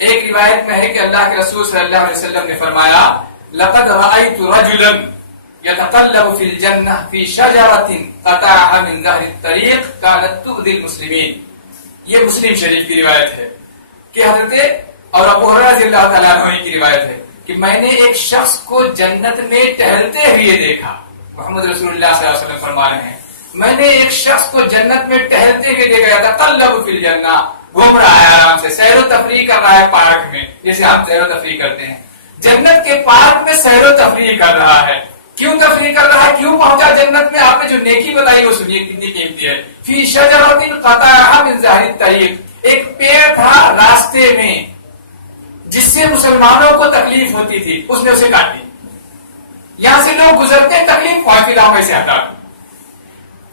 ایک روایت میں ہے کہ اللہ کے رسول صلی اللہ علیہ وسلم نے فرمایا لقد رأيت رجلا يتقلب في الجنة في شجرة قطعها من ظهر الطريق كانت تؤذي المسلمين. یہ مسلم شریف کی روایت ہے کہ حضرت اور ابو ہریرہ رضی اللہ تعالیٰ عنہ کی روایت ہے کہ میں نے ایک شخص کو جنت میں ٹہلتے ہوئے دیکھا. محمد رسول اللہ صلی اللہ علیہ وسلم فرما رہے ہیں میں نے ایک شخص کو جنت میں ٹہلتے ہوئے دیکھا یتقلب فی الجنہ، گھوم رہا ہے آرام سے، سیر و تفریح کر رہا ہے پارک میں، جیسے ہم سیر و تفریح کرتے ہیں. جنت کے پارک میں سیر و تفریح کر رہا ہے. کیوں تفریح کر رہا ہے؟ کیوں پہنچا جنت میں؟ آپ نے جو نیکی بتائی وہ سنیے کتنی قیمتی ہے. فی شجرۃ قطعها من ظاہر الطریق، ایک پیڑ تھا راستے میں جس سے مسلمانوں کو تکلیف ہوتی تھی، اس نے اسے کاٹ دی. یہاں سے لوگ گزرتے تکلیف پہنچتی میں سے ہٹا.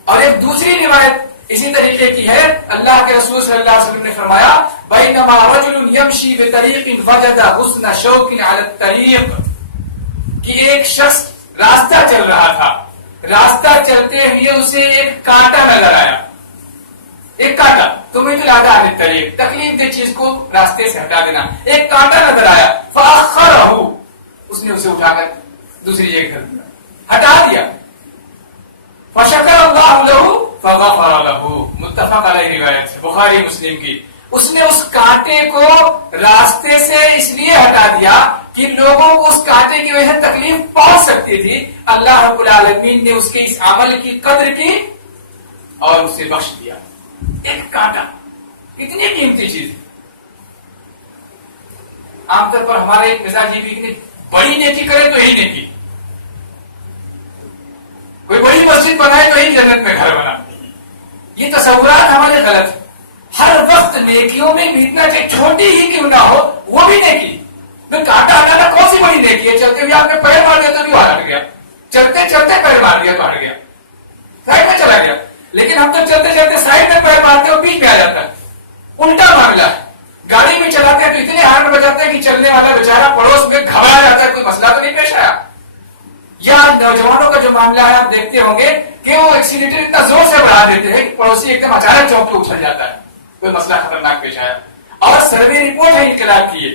اور ایک دوسری روایت اسی طریقے کی ہے. اللہ کے رسول صلی اللہ علیہ وسلم نے فرمایا بینما رجل یمشی بطریق وجد حسن شوک علی الطریق، کہ ایک شخص راستہ چل رہا تھا، راستہ چلتے ہوئے اسے ایک کانٹا نظر آیا. ایک کانٹا تمہیں تو لادا علی الطریق، تکلیف دہ چیز کو راستے سے ہٹا دینا. ایک کانٹا نظر آیا فاخرہ، اس نے اسے اٹھا کر دوسری جگہ کر دیا، ہٹا دیا. فشکر اللہ لہ فغفر لہ، متفق علیہ روایت ہے بخاری مسلم کی. اس نے اس کانٹے کو راستے سے اس لیے ہٹا دیا کہ لوگوں کو اس کانٹے کی وجہ سے تکلیف پہنچ سکتی تھی. اللہ رب العالمین نے اس کے اس عمل کی قدر کی اور اسے بخش دیا. ایک کانٹا اتنی قیمتی چیز ہے. عام طور پر ہمارے ایک مزاج یہ بھی کہ بڑی نیکی کرے تو یہی نیکی، کوئی بڑی مسجد بنائے تو یہی جنت میں گھر بنا. یہ تصورات ہمارے غلط ہیں. ہر وقت نیکیوں میں میٹنا چاہیے، چھوٹی ہی کیوں نہ ہو وہ بھی نیکی. میں کانٹا ہٹانا کون سی بڑی نیکی ہے؟ چلتے ہوئے آپ نے پیر مار دیا تو کیوں ہٹ گیا، چلتے چلتے پیر مار دیا تو ہٹ گیا، سائڈ میں چلا گیا. لیکن ہم تو چلتے چلتے سائڈ میں پیر مارتے اور بیچ میں آ جاتا ہے. الٹا معاملہ ہے. گاڑی میں چلاتے ہیں تو اتنے ہارن بجاتے ہیں کہ چلنے والا بیچارہ پڑوس میں گھبرا جاتا ہے، کوئی مسئلہ تو نہیں پیش آیا. یا نوجوانوں کا جو معاملہ ہے آپ دیکھتے ہوں گے کہ وہ ایکسیلیٹر اتنا زور سے بڑھا دیتے ہیں کہ پڑوسی ایک دم اچانک چوک پہ اچھل جاتا ہے، کوئی مسئلہ خطرناک پیش آیا. اور سروے رپورٹ ہے انقلاب کی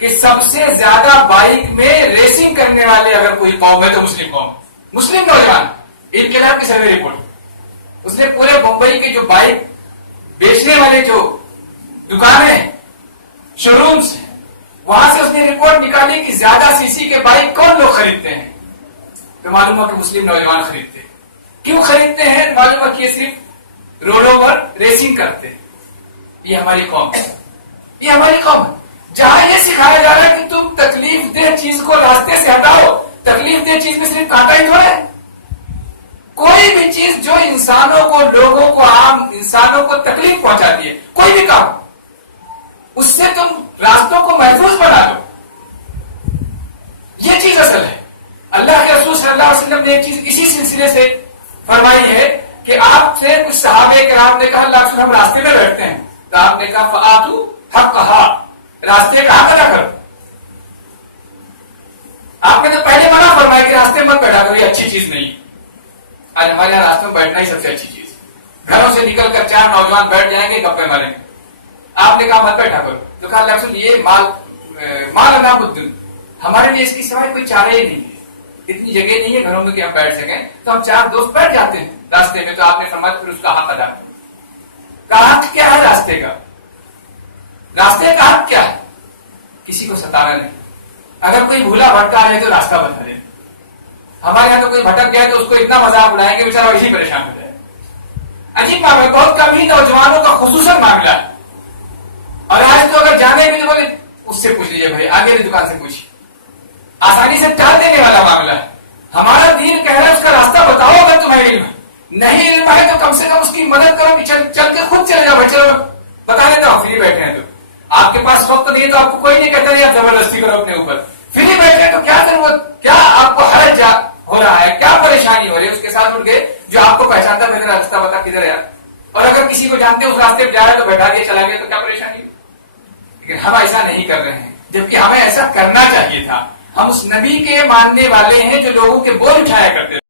کہ سب سے زیادہ بائک میں ریسنگ کرنے والے اگر کوئی قوم ہے تو مسلم قوم، مسلم نوجوان. انقلاب کی سروے رپورٹ، اس نے پورے ممبئی کے جو بائک بیچنے والے جو دکانیں ہیں، شو رومس ہیں، وہاں سے اس نے رپورٹ نکالی کہ زیادہ سی سی کے بائک کون لوگ خریدتے ہیں. تو معلوم ہو کہ مسلم نوجوان خریدتے. کیوں خریدتے ہیں؟ معلوم ہو کہ یہ صرف روڈوں پر ریسنگ کرتے. یہ ہماری قوم ہے، یہ ہماری قوم ہے جہاں یہ سکھایا جا رہا ہے کہ تم تکلیف دہ چیز کو راستے سے ہٹاؤ. تکلیف دہ چیز میں صرف کانٹا ہی تو ہے. کوئی بھی چیز جو انسانوں کو، لوگوں کو، عام انسانوں کو تکلیف پہنچاتی ہے، کوئی بھی کام، اس سے تم راستوں کو محفوظ بنا دو. یہ چیز اصل ہے. اللہ کے رسول صلی اللہ علیہ وسلم نے ایک چیز اسی سلسلے سے فرمائی ہے کہ آپ سے کچھ صحابہ کرام نے کہا اللہ کے رسول ہم راستے میں بیٹھتے ہیں، تو آپ نے کہا فآتوا حقھا، راستے کا حق ادا کرو. آپ نے تو پہلے منع فرمایا کہ راستے مت بیٹھا کرو، یہ اچھی چیز نہیں. آج ہمارے یہاں راستوں میں بیٹھنا ہی سب سے اچھی چیز. گھروں سے نکل کر چار نوجوان بیٹھ جائیں گے، گپے ماریں گے. آپ نے کہا مت بیٹھا کرو، تو کہا اللہ کے رسول یہ مال نام الدن، ہمارے لیے اس کی سوائے کوئی چارہ ہی نہیں ہے. اتنی جگہ نہیں ہے گھروں میں کہ ہم بیٹھ سکیں، تو ہم چار دوست بیٹھ جاتے ہیں راستے میں. تو آپ نے فرمایا پھر اس کا حق ادا کرو. حق کیا ہے راستے کا؟ راستے کا حق کیا ہے؟ کسی کو ستانا نہیں. اگر کوئی بھولا بھٹکا ہے تو راستہ بتا دیں. ہمارے یہاں تو کوئی بھٹک گیا تو اس کو اتنا مذاق اڑائیں گے بیچارہ وہی پریشان ہو جائے. عجیب معاملہ ہے، بہت کم ہی نوجوانوں کا خصوصاً معاملہ ہے. اور آج تو اگر جانے بھی بولے اس سے پوچھ لیجیے، بھائی آگے والی دکان سے پوچھیے. آسانی سے ٹال دینے والا معاملہ ہے. ہمارا دین کہہ رہا ہے اس کا راستہ بتاؤ. اگر تمہیں علم ہے، نہیں علم ہے تو کم سے کم اس کی مدد کرو کہ چل کے خود چلے جاؤ. بھائی چلو بتا دیتا ہوں، فری بیٹھے ہیں تو آپ کے پاس وقت نہیں ہے تو آپ کو کوئی نہیں کہتا یا زبردستی کرو اپنے اوپر. فری بیٹھے ہیں تو کیا ضرورت، کیا آپ کو حرج ہو رہا ہے، کیا پریشانی ہو رہی ہے؟ اس کے ساتھ اٹھ گئے جو آپ کو پہچانتا میرا راستہ بتا کدھر ہے. اور اگر کسی کو جانتے اس راستے پہ جا رہا ہے تو بیٹھا کے چلا گیا تو کیا پریشانی. لیکن ہم ایسا نہیں کر رہے ہیں، جبکہ ہمیں ایسا کرنا چاہیے تھا. ہم اس نبی کے ماننے والے ہیں جو لوگوں کے بول اٹھایا کرتے